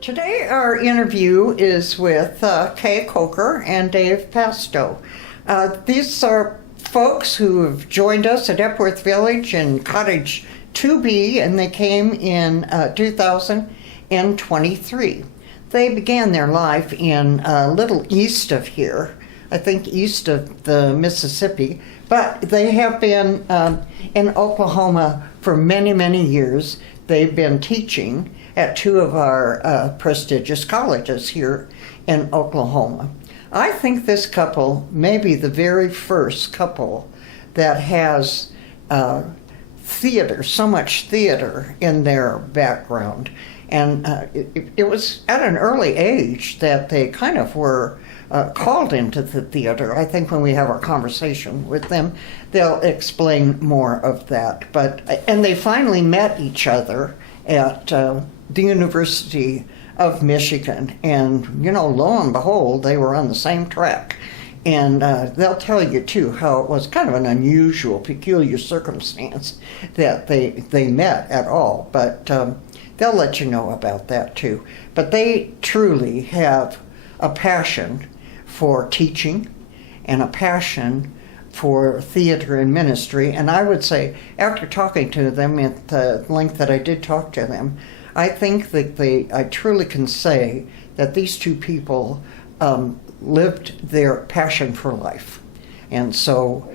Today our interview is with Kay Koger and Dave Pasto. These are folks who have joined us at Epworth Village in Cottage 2B, and they came in 2023. They began their life in a little east of here, I think east of the Mississippi, but they have been in Oklahoma for many, many years. They've been teaching at two of our prestigious colleges here in Oklahoma. I think this couple may be the very first couple that has theater, so much theater in their background. And it was at an early age that they kind of were called into the theater. I think when we have our conversation with them, they'll explain more of that. And they finally met each other at the University of Michigan, and lo and behold, they were on the same track. And they'll tell you too how it was kind of an unusual, peculiar circumstance that they met at all. But they'll let you know about that too. But they truly have a passion for teaching and a passion for theater and ministry. And I would say, after talking to them at the length that I did talk to them, I think that I truly can say that these two people lived their passion for life. And so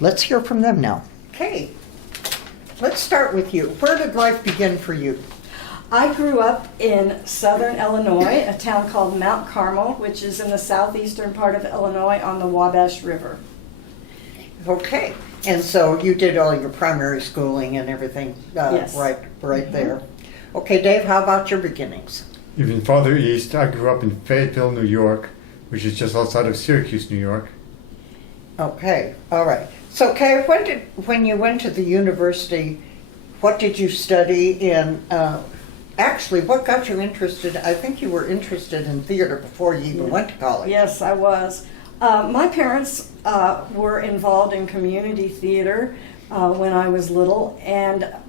let's hear from them now. Okay, let's start with you. Where did life begin for you? I grew up in southern Illinois, a town called Mount Carmel, which is in the southeastern part of Illinois on the Wabash River. Okay, and so you did all your primary schooling and everything Yes. right there. Okay, Dave, how about your beginnings? Even farther east, I grew up in Fayetteville, New York, which is just outside of Syracuse, New York. Okay, all right. So, Kay, when you went to the university, what did you study in? Actually, what got you interested? I think you were interested in theater before you even went to college. Yes, I was. My parents were involved in community theater when I was little,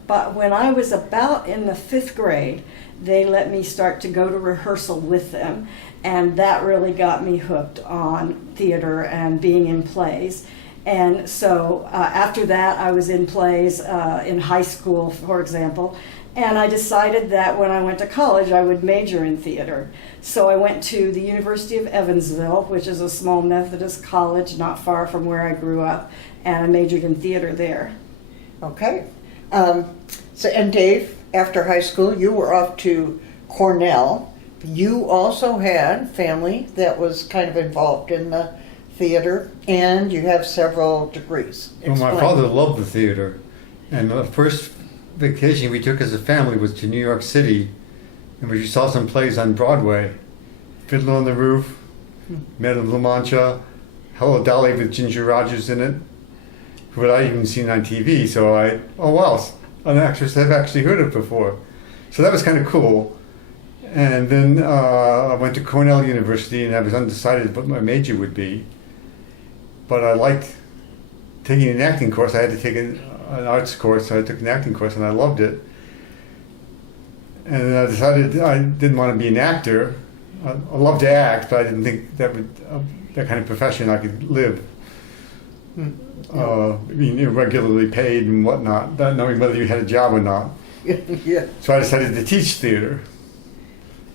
but when I was about in the 5th grade, they let me start to go to rehearsal with them, and that really got me hooked on theater and being in plays. And so after that, I was in plays in high school, for example, and I decided that when I went to college, I would major in theater. So I went to the University of Evansville, which is a small Methodist college not far from where I grew up, and I majored in theater there. Okay. And Dave, after high school, you were off to Cornell. You also had family that was kind of involved in the theater, and you have several degrees. Well, my father loved the theater, and the first vacation we took as a family was to New York City, and we saw some plays on Broadway. Fiddler on the Roof, Madame La Mancha, Hello Dolly with Ginger Rogers in it, who I'd even seen on TV, so an actress I've actually heard of before. So that was kind of cool. And then I went to Cornell University, and I was undecided what my major would be. But I liked taking an acting course. I had to take an arts course, so I took an acting course, and I loved it. And then I decided I didn't want to be an actor. I love to act, but I didn't think that kind of profession I could live. Being irregularly paid and whatnot, not knowing whether you had a job or not. Yeah. So I decided to teach theater.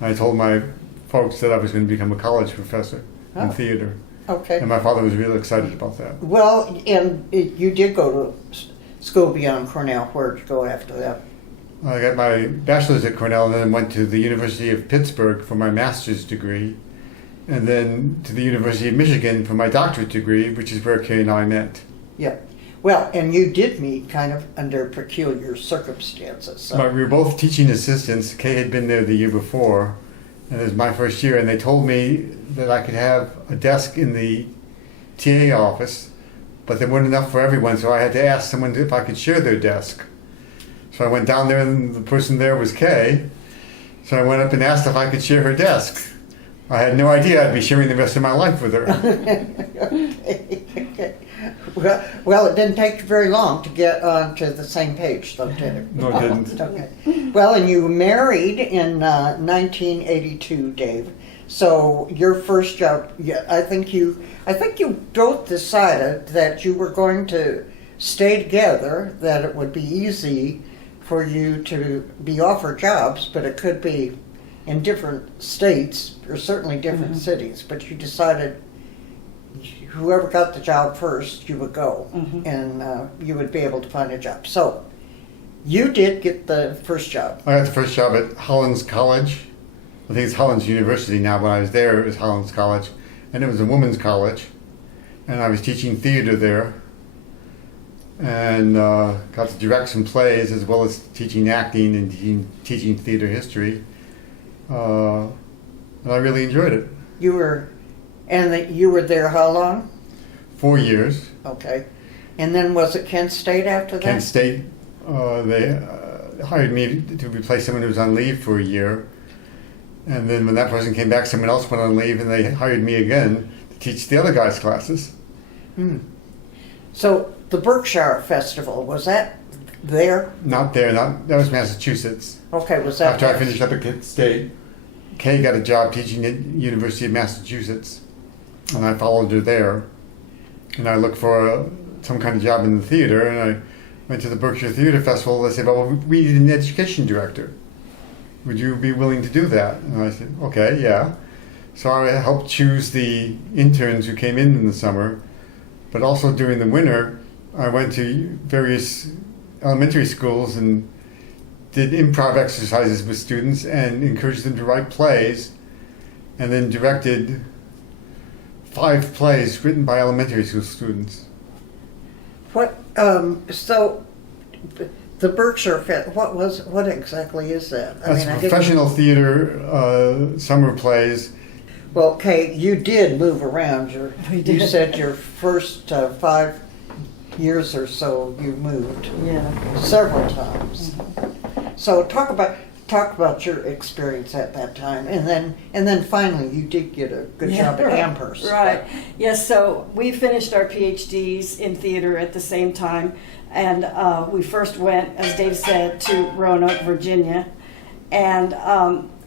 I told my folks that I was going to become a college professor in theater. Okay. And my father was really excited about that. Well, and you did go to school beyond Cornell. Where did you go after that? I got my bachelor's at Cornell, and then went to the University of Pittsburgh for my master's degree, and then to the University of Michigan for my doctorate degree, which is where Kay and I met. Yeah. Well, and you did meet kind of under peculiar circumstances. So. We were both teaching assistants. Kay had been there the year before, and it was my first year, and they told me that I could have a desk in the TA office, but there weren't enough for everyone, so I had to ask someone if I could share their desk. So I went down there, and the person there was Kay, so I went up and asked if I could share her desk. I had no idea I'd be sharing the rest of my life with her. Okay. Well, it didn't take very long to get onto the same page, though, did it? No, it didn't. Okay. Well, and you married in 1982, Dave. So your first job, yeah, I think you both decided that you were going to stay together, that it would be easy for you to be offered jobs, but it could be in different states or certainly different cities. But you decided whoever got the job first, you would go, and you would be able to find a job. So you did get the first job. I got the first job at Hollins College. I think it's Hollins University now. When I was there, it was Hollins College, and it was a women's college, and I was teaching theater there, and got to direct some plays as well as teaching acting and teaching theater history, and I really enjoyed it. You were there how long? 4 years. Okay. And then was it Kent State after that? Kent State, they hired me to replace someone who was on leave for a year. And then when that person came back, someone else went on leave, and they hired me again to teach the other guys' classes. So the Berkshire Festival, was that there? Not there, that was Massachusetts. Okay, was that After I finished up at Kent State, Kay got a job teaching at University of Massachusetts, and I followed her there. And I looked for some kind of job in the theater, and I went to the Berkshire Theater Festival. They said, well, we need an education director. Would you be willing to do that? And I said, okay, yeah. So I helped choose the interns who came in the summer, but also during the winter, I went to various elementary schools and did improv exercises with students and encouraged them to write plays, and then directed 5 plays written by elementary school students. So the Berkshire what exactly is that? That's professional theater, summer plays. Well, Kay, you did move around. We did. You said your first 5 years or so you moved several times. So talk about your experience at that time, and then finally you did get a good job at Amherst. Right. Yes. So we finished our PhDs in theater at the same time, and we first went, as Dave said, to Roanoke, Virginia, and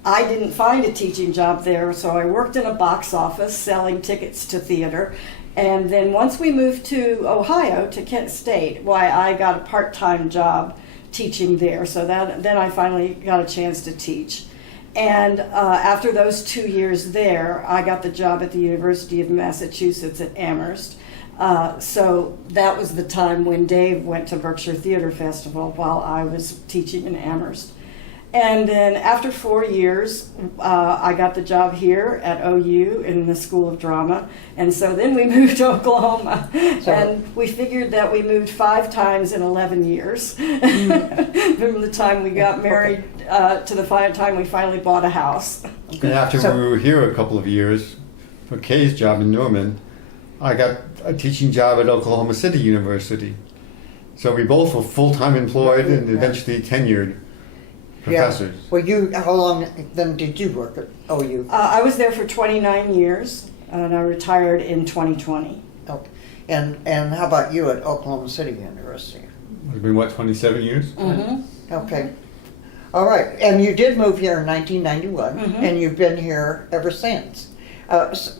I didn't find a teaching job there, so I worked in a box office selling tickets to theater. And then once we moved to Ohio, to Kent State, I got a part-time job teaching there. So then I finally got a chance to teach. And after those 2 years there, I got the job at the University of Massachusetts at Amherst. So that was the time when Dave went to Berkshire Theater Festival while I was teaching in Amherst. And then after 4 years, I got the job here at OU in the School of Drama. And so then we moved to Oklahoma. And we figured that we moved 5 times in 11 years. From the time we got married to the time we finally bought a house. And after we were here a couple of years, for Kay's job in Norman, I got a teaching job at Oklahoma City University. So we both were full-time employed and eventually tenured professors. Yeah. Well, how long then did you work at OU? I was there for 29 years, and I retired in 2020. Okay. And how about you at Oklahoma City University? It's been, 27 years? Mm-hmm. Okay. All right. And you did move here in 1991, and you've been here ever since.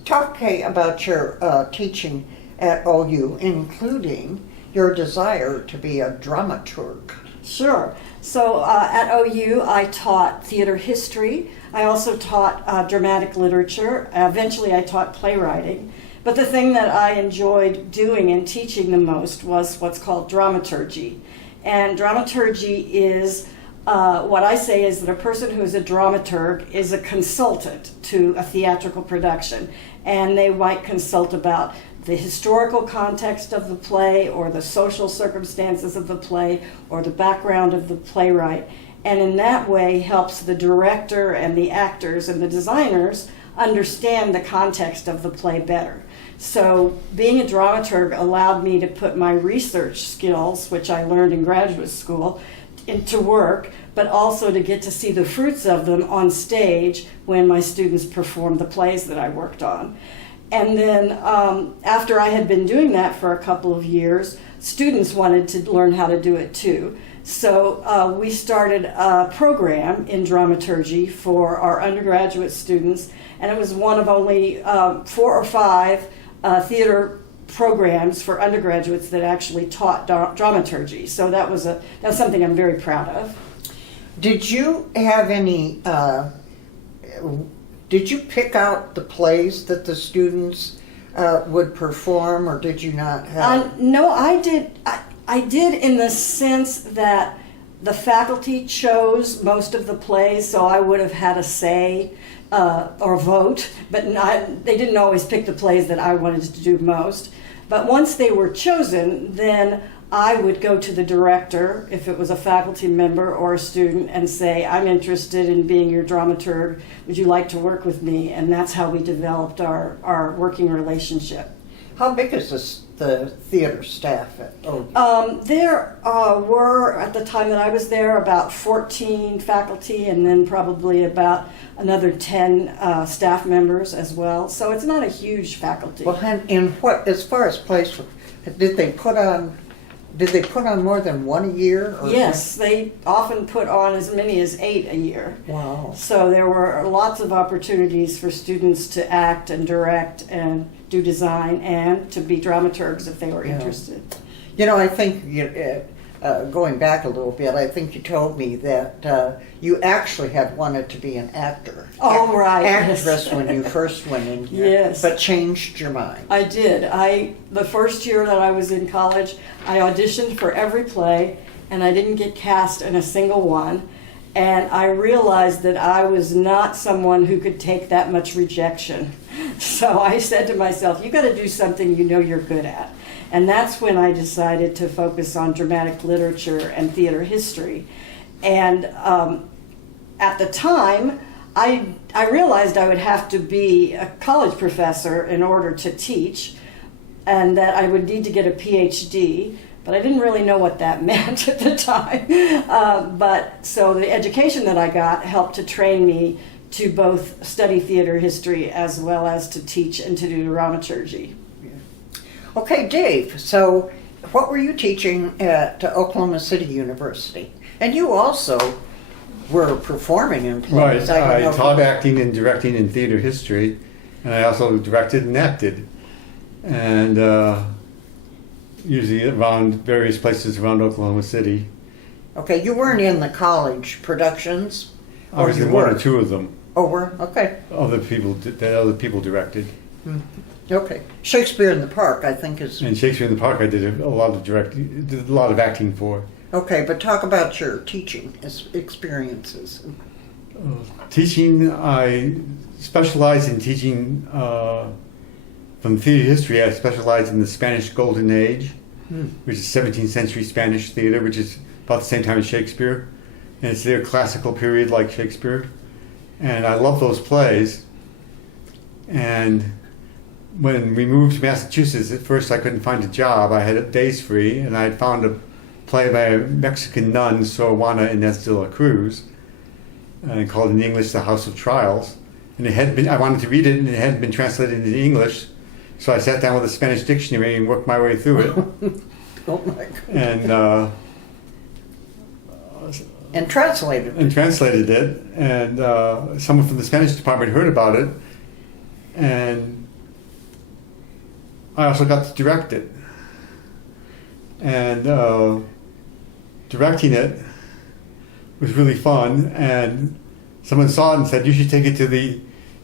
Talk, Kay, about your teaching at OU, including your desire to be a dramaturg. Sure. So at OU, I taught theater history. I also taught dramatic literature. Eventually, I taught playwriting. But the thing that I enjoyed doing and teaching the most was what's called dramaturgy. And dramaturgy is what I say is that a person who is a dramaturg is a consultant to a theatrical production. And they might consult about the historical context of the play, or the social circumstances of the play, or the background of the playwright, and in that way helps the director and the actors and the designers understand the context of the play better. So being a dramaturg allowed me to put my research skills, which I learned in graduate school, into work, but also to get to see the fruits of them on stage when my students performed the plays that I worked on. And then after I had been doing that for a couple of years, students wanted to learn how to do it too. So we started a program in dramaturgy for our undergraduate students, and it was one of only 4 or 5 theater programs for undergraduates that actually taught dramaturgy. So that's something I'm very proud of. Did you have any? Did you pick out the plays that the students would perform, or did you not have? No, I did. I did in the sense that the faculty chose most of the plays, so I would have had a say or vote, but they didn't always pick the plays that I wanted to do most. But once they were chosen, then I would go to the director, if it was a faculty member or a student, and say, I'm interested in being your dramaturg. Would you like to work with me? And that's how we developed our working relationship. How big is the theater staff at OU? There were, at the time that I was there, about 14 faculty and then probably about another 10 staff members as well. So it's not a huge faculty. Well, and what, as far as plays, did they put on more than one a year? Or Yes, they often put on as many as 8 a year. Wow. So there were lots of opportunities for students to act and direct and do design and to be dramaturgs if they were interested. You know, I think, going back a little bit, I think you told me that you actually had wanted to be an actor. Oh, right. Actress Yes. when you first went in here. Yes. But changed your mind. I did. The first year that I was in college, I auditioned for every play, and I didn't get cast in a single one. And I realized that I was not someone who could take that much rejection. So I said to myself, you got to do something you know you're good at. And that's when I decided to focus on dramatic literature and theater history. And at the time, I realized I would have to be a college professor in order to teach, and that I would need to get a PhD, but I didn't really know what that meant at the time. So the education that I got helped to train me to both study theater history as well as to teach and to do dramaturgy. Okay, Dave, so what were you teaching at Oklahoma City University? And you also were performing in plays. Right, I don't know taught acting and directing in theater history, and I also directed and acted. And usually around various places around Oklahoma City. Okay, you weren't in the college productions? I was you in one were? or two of them. Oh, were? Okay. That other people directed. Okay. Shakespeare in the Park, I think is... And Shakespeare in the Park I did a lot of acting for. Okay, but talk about your teaching experiences. Teaching, I specialize in teaching from theater history. I specialize in the Spanish Golden Age, which is 17th century Spanish theater, which is about the same time as Shakespeare. And it's their classical period like Shakespeare. And I love those plays. And when we moved to Massachusetts, at first I couldn't find a job. I had days free, and I had found a play by a Mexican nun, Sor Juana Inés de la Cruz, called in English The House of Trials. And I wanted to read it, and it hadn't been translated into English. So I sat down with a Spanish dictionary and worked my way through it. Oh my God. And translated it. And translated it. And someone from the Spanish department heard about it. And I also got to direct it. And directing it was really fun. And someone saw it and said, you should take it to the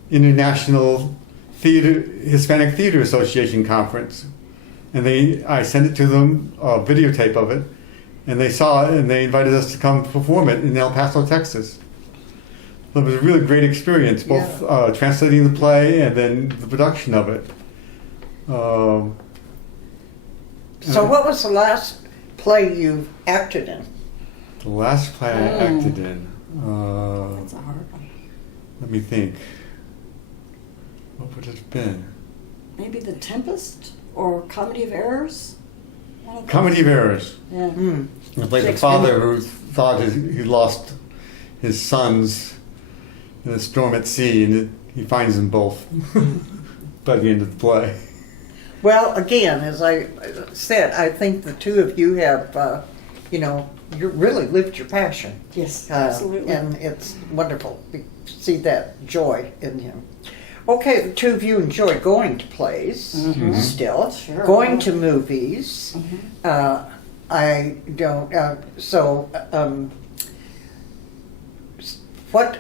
International Hispanic Theater Association conference. And I sent it to them, a videotape of it. And they saw it, and they invited us to come perform it in El Paso, Texas. So it was a really great experience, both translating the play and then the production of it. So what was the last play you acted in? The last play I acted in. That's a hard one. Let me think. What would it have been? Maybe The Tempest or Comedy of Errors? One of those. Comedy of Errors. Yeah. I played the father who thought he lost his sons in a storm at sea, and he finds them both by the end of the play. Well, again, as I said, I think the two of you have, you really lived your passion. Yes, absolutely. And it's wonderful to see that joy in him. Okay, the two of you enjoy going to plays still, Sure. going to movies. I don't, what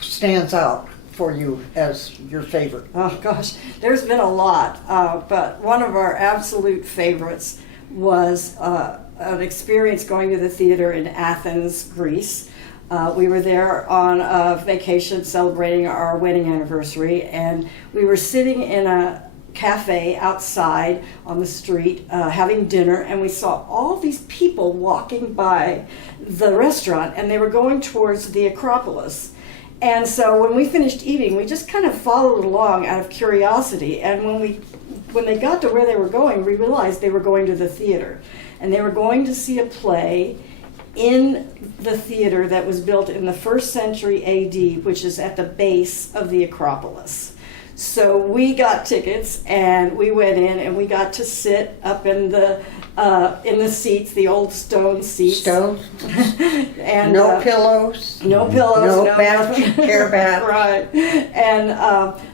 stands out for you as your favorite? Oh gosh, there's been a lot, but one of our absolute favorites was an experience going to the theater in Athens, Greece. We were there on a vacation celebrating our wedding anniversary, and we were sitting in a cafe outside on the street having dinner, and we saw all these people walking by the restaurant, and they were going towards the Acropolis. And so when we finished eating, we just kind of followed along out of curiosity, and when they got to where they were going, we realized they were going to the theater, and they were going to see a play in the theater that was built in the 1st century AD, which is at the base of the Acropolis. So we got tickets, and we went in, and we got to sit up in the seats, the old stone seats. Stone? And No pillows? no pillows, No no bench, nothing. chair back. Right. And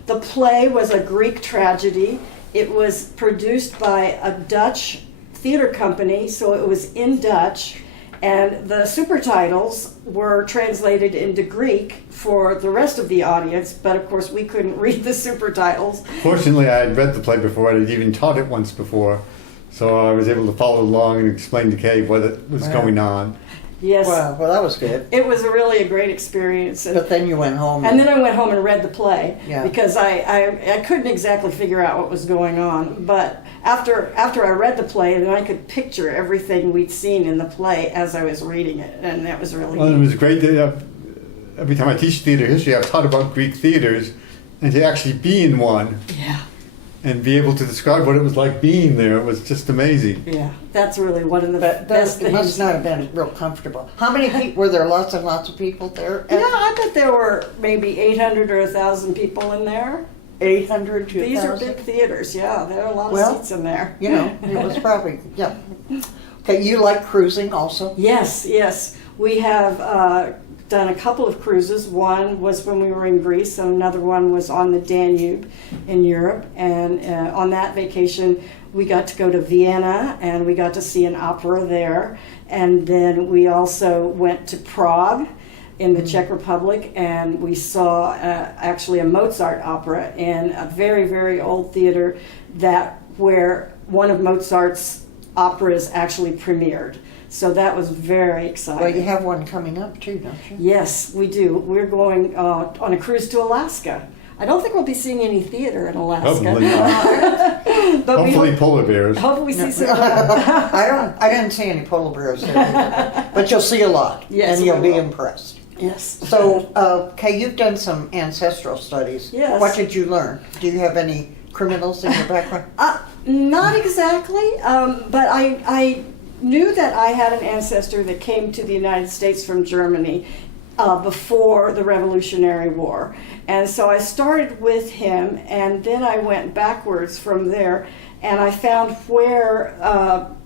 the play was a Greek tragedy. It was produced by a Dutch theater company, so it was in Dutch. And the super titles were translated into Greek for the rest of the audience, but of course we couldn't read the super titles. Fortunately, I had read the play before. I'd even taught it once before, so I was able to follow along and explain to Kay what was going on. Yes, Wow, well, that was good. it was really a great experience. But then you went home. And then I went home and read the play Yeah. because I couldn't exactly figure out what was going on. But after I read the play, then I could picture everything we'd seen in the play as I was reading it, and that was really Well, it neat. was great that every time I teach theater history, I've taught about Greek theaters, and to actually be in one Yeah, and be able to describe what it was like being there was just amazing. yeah, that's really one of the But best it must things. not have been real comfortable. How many people, were there lots and lots of people there? Yeah, I bet there were maybe 800 or 1,000 people in there. 800 to These are 1,000? big theaters, yeah. There are a lot of Well, seats in there. You know, it was probably, yeah. Okay, you like cruising also? Yes, yes. We have done a couple of cruises. One was when we were in Greece, and another one was on the Danube in Europe. And on that vacation, we got to go to Vienna, and we got to see an opera there. And then we also went to Prague in the Czech Republic, and we saw actually a Mozart opera in a very, very old theater where one of Mozart's operas actually premiered. So that was very exciting. Well, you have one coming up too, don't you? Yes, we do. We're going on a cruise to Alaska. I don't think we'll be seeing any theater in Alaska. Probably not. But Hopefully polar bears. hopefully see some. I didn't see any polar bears there either, but you'll see a lot, Yes, and you'll we be will. impressed. Yes. So, Kay, you've done some ancestral studies. Yes. What did you learn? Do you have any criminals in your background? Not exactly, but I knew that I had an ancestor that came to the United States from Germany before the Revolutionary War. And so I started with him, and then I went backwards from there, and I found where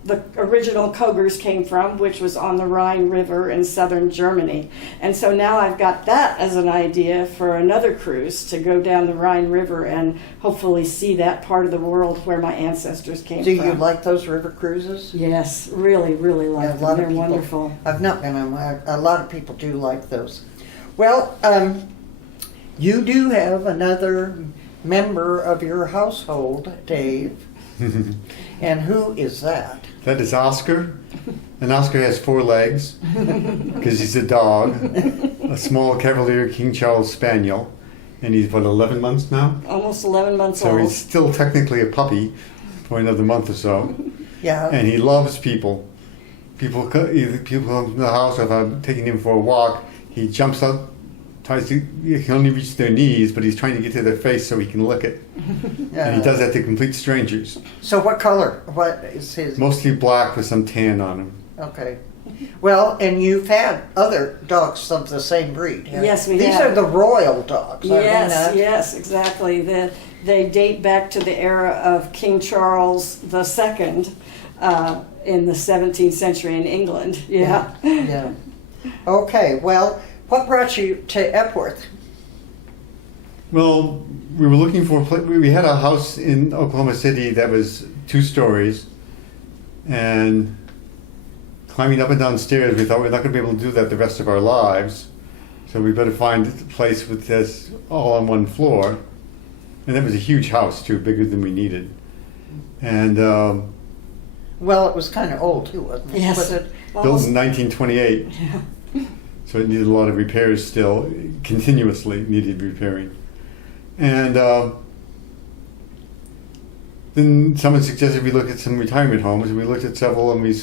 the original Kogers came from, which was on the Rhine River in southern Germany. And so now I've got that as an idea for another cruise to go down the Rhine River and hopefully see that part of the world where my ancestors came Do from. you like those river cruises? Yes, really, really like Yeah, a them. lot They're of people. wonderful. I've not been on one. A lot of people do like those. Well, you do have another member of your household, Dave. And who is that? That is Oscar. And Oscar has 4 legs because he's a dog, a small Cavalier King Charles Spaniel. And he's, 11 months now? Almost 11 months So old. he's still technically a puppy for another month or so. Yeah. And he loves people. People come to the house, if I'm taking him for a walk, he jumps up, he can only reach their knees, but he's trying to get to their face so he can lick it. And he does that to complete strangers. So what color? What is his? Mostly black with some tan on him. Okay. Well, and you've had other dogs of the same breed. haven't Yes, we These have. are the royal dogs. I mean, Yes, yes, exactly. they date back to the era of King Charles II in the 17th century in England. Yeah. Yeah. Okay, well, what brought you to Epworth? Well, we were looking for we had a house in Oklahoma City that was 2 stories, and climbing up and down stairs, we thought we're not going to be able to do that the rest of our lives, so we better find a place with this all on one floor. And that was a huge house too, bigger than we needed. And Well, it was kind of old too, wasn't it? Yes. Was it? built in 1928, Yeah. so it needed a lot of repairs still, continuously needed repairing. And then someone suggested we look at some retirement homes, and we looked at several, and we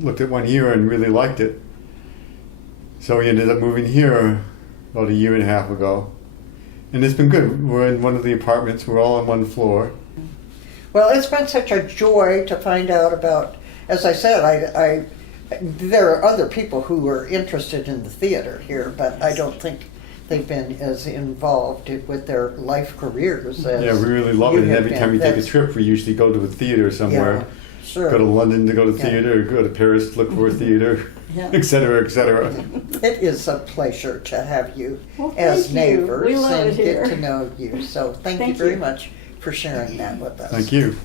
looked at one here and really liked it. So we ended up moving here about 1.5 years ago. And it's been good. We're in one of the apartments, we're all on one floor. Well, it's been such a joy to find out about, as I said, there are other people who are interested in the theater here, but I don't think they've been as involved with their life careers as Yeah, we really love you it. And have every been. time we take a That's- trip, we usually go to a theater somewhere. Yeah, sure. Go to London to go to Yeah. theater, or go to Paris to look for a theater, Yeah. et cetera, et cetera. It is a pleasure to have you Well, as thank you. neighbors We love and it here. get to know you. So thank you Thank very you. much for sharing that with us. Thank you.